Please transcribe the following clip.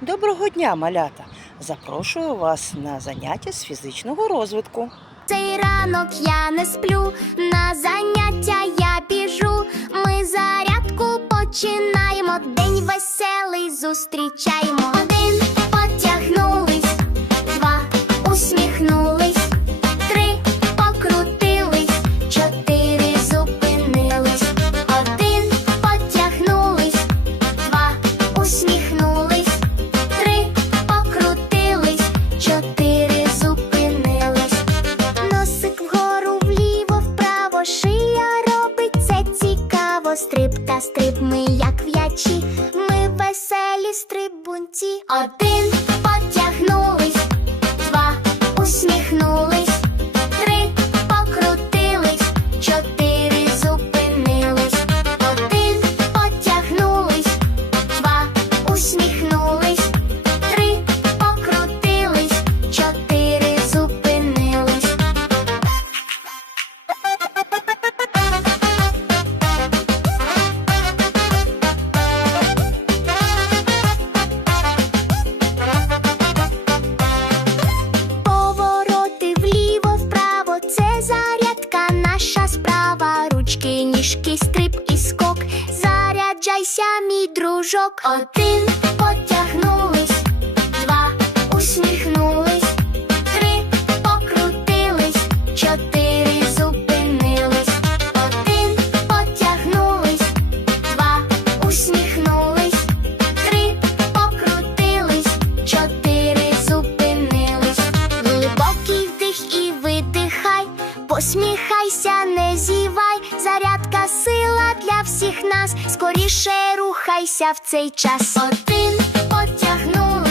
Доброго дня, малята! Запрошую вас на заняття з фізичного розвитку. Цей ранок я не сплю, на заняття я біжу. Ми зарядку починаємо. День веселий зустрічаємо. Один Стрип та стрип, ми як в'ячі, ми веселі стрибунці. Один Ніжки, стрип і скок. Заряджайся, мій дружок. Один потягнулись, Посміхайся, не зівай, зарядка, сила для всіх нас. Скоріше рухайся в цей час. Один потягнула.